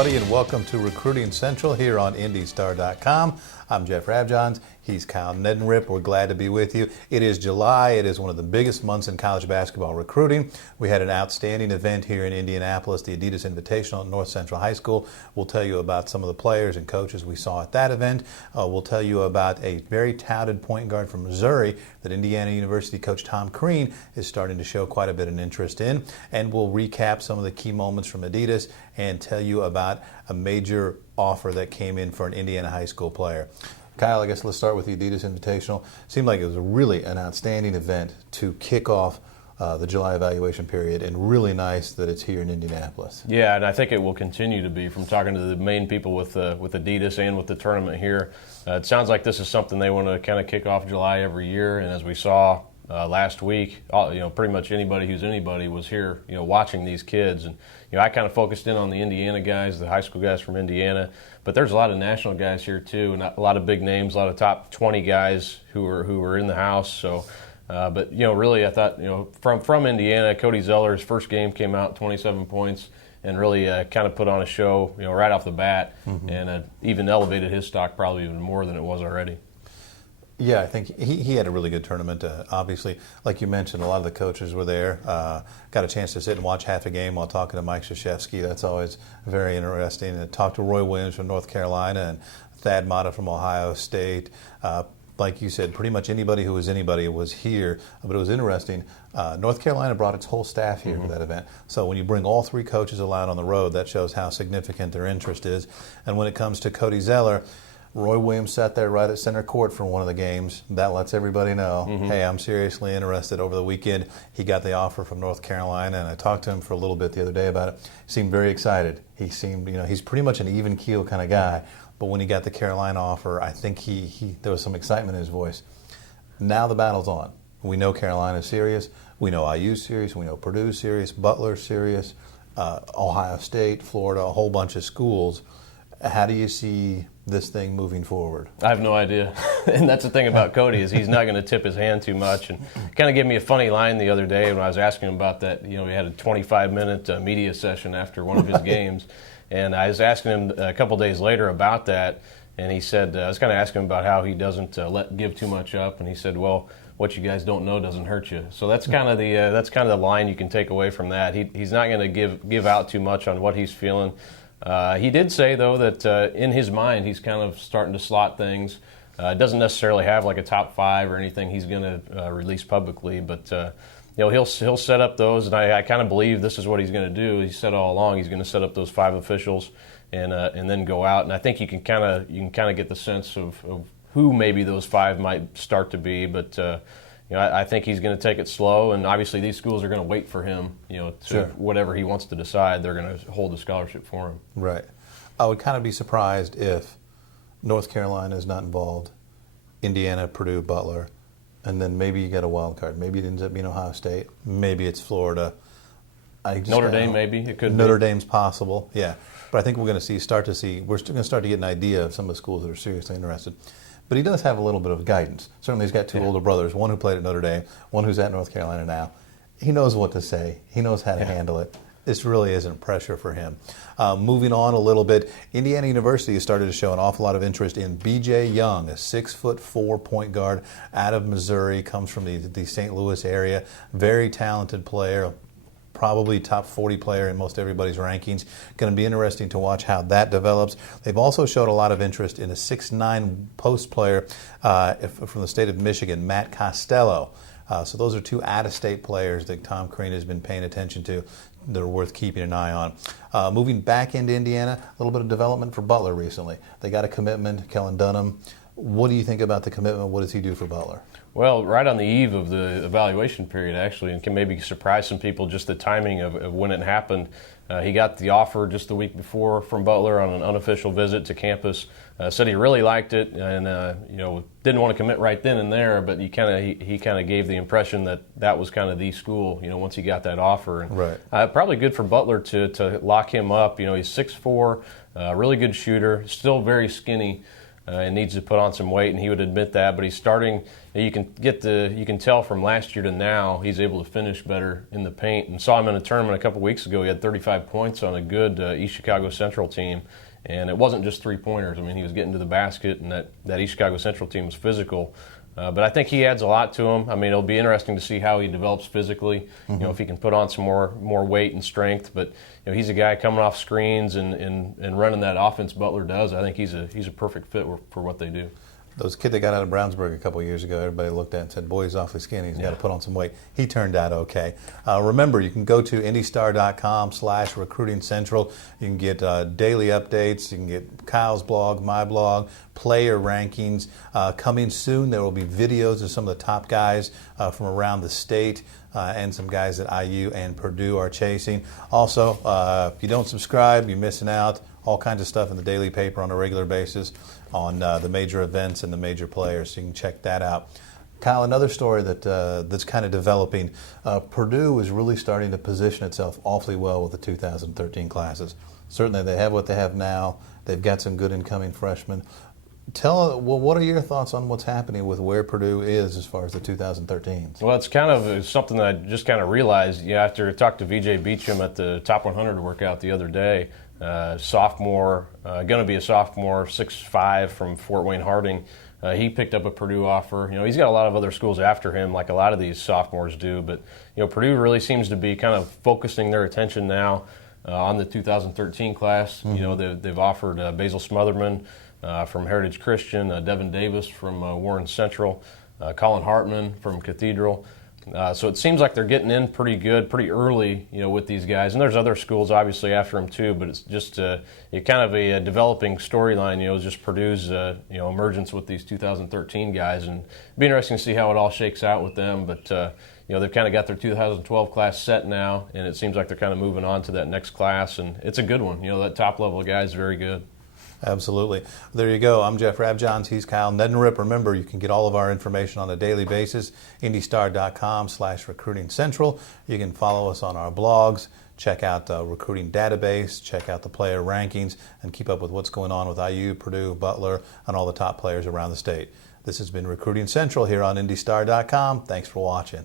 everybody, and welcome to Recruiting Central here on IndyStar.com. I'm Jeff Rabjohns. He's Kyle Nedenrip. We're glad to be with you. It is July. It is one of the biggest months in college basketball recruiting. We had an outstanding event here in Indianapolis, the Adidas Invitational at North Central High School. We'll tell you about some of the players and coaches we saw at that event. We'll tell you about a very touted point guard from Missouri that Indiana University coach Tom Crean is starting to show quite a bit of interest in. And we'll recap some of the key moments from Adidas and tell you about a major offer that came in for an Indiana high school player. Kyle, I guess let's start with the Adidas Invitational. Seemed like it was really an outstanding event to kick off the July evaluation period, and really nice that it's here in Indianapolis. Yeah, and I think it will continue to be. From talking to the main people with Adidas and with the tournament here, it sounds like this is something they want to kind of kick off July every year. And as we saw last week, pretty much anybody who's anybody was here, watching these kids. And I kind of focused in on the Indiana guys, the high school guys from Indiana, but there's a lot of national guys here too, and a lot of big names, a lot of top 20 guys who were in the house. So, but really, I thought from Indiana, Cody Zeller's first game came out 27 points and really kind of put on a show, right off the bat, and even elevated his stock probably even more than it was already. Yeah, I think he had a really good tournament. Obviously, like you mentioned, a lot of the coaches were there. Got a chance to sit and watch half a game while talking to Mike Krzyzewski. That's always very interesting. And talked to Roy Williams from North Carolina and Thad Matta from Ohio State. Like you said, pretty much anybody who was anybody was here. But it was interesting. North Carolina brought its whole staff here to that event. So when you bring all three coaches allowed on the road, that shows how significant their interest is. And when it comes to Cody Zeller, Roy Williams sat there right at center court for one of the games. That lets everybody know, hey, I'm seriously interested. Over the weekend, he got the offer from North Carolina, and I talked to him for a little bit the other day about it. He seemed very excited. He seemed, he's pretty much an even keel kind of guy. But when he got the Carolina offer, I think there was some excitement in his voice. Now the battle's on. We know Carolina's serious. We know IU's serious. We know Purdue's serious. Butler's serious. Ohio State, Florida, a whole bunch of schools. How do you see this thing moving forward? I have no idea. And that's the thing about Cody, is he's not going to tip his hand too much. And kind of gave me a funny line the other day when I was asking him about that. We had a 25-minute media session after one of his games. And I was asking him a couple days later about that. And he said, I was kind of asking him about how he doesn't give too much up. And he said, well, what you guys don't know doesn't hurt you. So that's kind of the line you can take away from that. He's not going to give out too much on what he's feeling. He did say, though, that in his mind he's kind of starting to slot things. Doesn't necessarily have like a top 5 or anything he's going to release publicly, but he'll set up those, and I kind of believe this is what he's going to do. He said all along he's going to set up those 5 officials and then go out. And I think you can kind of get the sense of who maybe those 5 might start to be, but. I think he's going to take it slow, and obviously these schools are going to wait for him, whatever he wants to decide, they're going to hold the scholarship for him. Right. I would kind of be surprised if North Carolina is not involved, Indiana, Purdue, Butler, and then maybe you get a wild card. Maybe it ends up being Ohio State. Maybe it's Florida. Notre Dame, maybe. It could Notre Dame's possible, yeah. But I think we're going to we're going to start to get an idea of some of the schools that are seriously interested. But he does have a little bit of guidance. Certainly he's got 2 older brothers, one who played at Notre Dame, one who's at North Carolina now. He knows what to say. He knows how to handle it. This really isn't pressure for him. Moving on a little bit, Indiana University has started to show an awful lot of interest in B.J. Young, a 6'4" point guard out of Missouri, comes from the St. Louis area. Very talented player. Probably top 40 player in most everybody's rankings. Going to be interesting to watch how that develops. They've also showed a lot of interest in a 6'9" post player from the state of Michigan, Matt Costello. So those are 2 out-of-state players that Tom Crean has been paying attention to that are worth keeping an eye on. Moving back into Indiana, a little bit of development for Butler recently. They got a commitment, Kellen Dunham. What do you think about the commitment? What does he do for Butler? Well, right on the eve of the evaluation period, actually, and can maybe surprise some people just the timing of when it happened. He got the offer just the week before from Butler on an unofficial visit to campus. Said he really liked it, and didn't want to commit right then and there, but he kind of gave the impression that was kind of the school. Once he got that offer, and right. Probably good for Butler to lock him up. He's 6'4", really good shooter, still very skinny. and needs to put on some weight, and he would admit that. But he's starting. You can tell from last year to now he's able to finish better in the paint. And saw him in a tournament a couple weeks ago. He had 35 points on a good East Chicago Central team, and it wasn't just 3-pointers. I mean, he was getting to the basket, and that East Chicago Central team was physical. But I think he adds a lot to him. I mean, it'll be interesting to see how he develops physically. You know, if he can put on some more weight and strength. But you know, he's a guy coming off screens and running that offense Butler does. I think he's a perfect fit for what they do. Those kid that got out of Brownsburg a couple of years ago, everybody looked at and said, boy, he's awfully skinny. He's got to put on some weight. He turned out okay. Remember, you can go to indystar.com/recruiting central. You can get daily updates. You can get Kyle's blog, my blog, player rankings. Coming soon, there will be videos of some of the top guys from around the state and some guys that IU and Purdue are chasing. Also, if you don't subscribe, you're missing out. All kinds of stuff in the daily paper on a regular basis on the major events and the major players, so you can check that out. Kyle, another story that's kind of developing. Purdue is really starting to position itself awfully well with the 2013 classes. Certainly they have what they have now. They've got some good incoming freshmen. What are your thoughts on what's happening with where Purdue is as far as the 2013s? Well, it's kind of something that I just kind of realized after I talked to VJ Beachman at the Top 100 workout the other day. Sophomore, going to be a sophomore, 6'5" from Fort Wayne Harding. He picked up a Purdue offer. You know, he's got a lot of other schools after him, like a lot of these sophomores do. But you know, Purdue really seems to be kind of focusing their attention now on the 2013 class. You know, they've offered Basil Smotherman from Heritage Christian, Devin Davis from Warren Central, Collin Hartman from Cathedral. So it seems like they're getting in pretty good, pretty early, you know, with these guys. And there's other schools obviously after them too, but it's just kind of a developing storyline, you know, just Purdue's, emergence with these 2013 guys. And it'll be interesting to see how it all shakes out with them. But, you know, they've kind of got their 2012 class set now, and it seems like they're kind of moving on to that next class. And it's a good one. You know, that top level guy is very good. Absolutely. There you go. I'm Jeff Rabjohns. He's Kyle Neddenrip. Remember, you can get all of our information on a daily basis, indystar.com/recruiting central. You can follow us on our blogs, check out the recruiting database, check out the player rankings, and keep up with what's going on with IU, Purdue, Butler, and all the top players around the state. This has been Recruiting Central here on indystar.com. Thanks for watching.